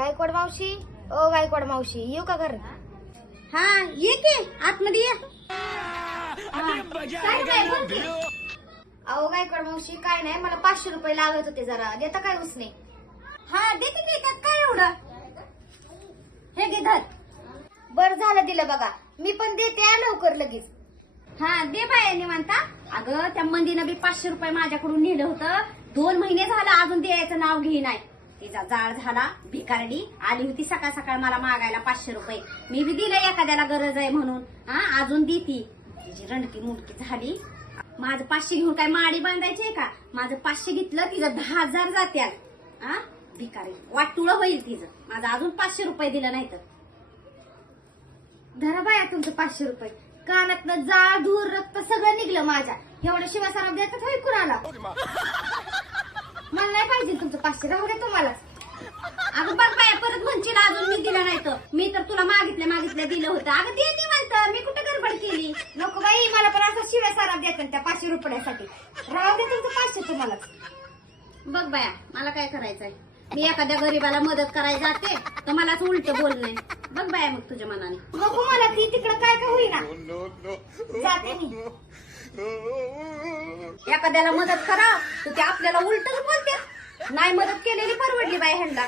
गायकवाड मावशी, ओ गायकवाड मावशी, येऊ का घर? हा ये की आतमध्ये ये. काय काय बोलते? अहो गायकवाड मावशी, काय नाही, मला 500 रुपये लागत होते, जरा देता काय उसने? हा देते की, त्यात काय एवढं. हे घे धर. बर झालं, दिलं बघा. मी पण देते लवकर लगेच. हा दे बाया निवांता. अगं त्या मंदीनं बी 500 रुपये माझ्याकडून नेलं होतं. 2 महिने झालं अजून द्यायचं नाव घे नाही. तिचा जाळ झाला, भिकारडी आली होती सकाळ सकाळ मला मागायला 500 रुपये. मी बी दिलं एखाद्याला गरज आहे म्हणून. हा अजून देती. तिची रणकी मुडकी झाली. माझं 500 घेऊन काय माडी बांधायची का? माझं 500 घेतलं, तिचं 10,000 जात्याल. हा भिकारी वाटुळं होईल तिचं. माझं अजून 500 रुपये दिलं नाही तर. धरा बाया तुमचं 500 रुपये. कानातनं जाळ धूर रक्त सगळं निघलं माझ्या. एवढं शिवासाराम देतात होय कुणाला? मला नाही पाहिजे तुमचं 500, राहू दे तुम्हाला. अगं बघ बाया परत म्हणशील अजून मी दिलं नाही तर. मी तर तुला मागितलं दिलं होतं. अगं दे निवांत, मी कुठे गडबड केली. नको बाई, मला पण असं शिवासाराम देतात त्या 500 रुपयासाठी. राहू दे तुमचं 500 तुम्हाला. बघ बाया मला काय करायचंय. मी एखाद्या गरीबाला मदत करायला जाते तर मलाच उलट बोलणे. बघ बाया मग तुझ्या मनाने. नको मला, ती तिकडं काय का होईना, जाते मी. एखाद्याला मदत करा तर ते आपल्याला उलटच बोलते. नाही मदत केलेली परवडली बाई ह्यांना.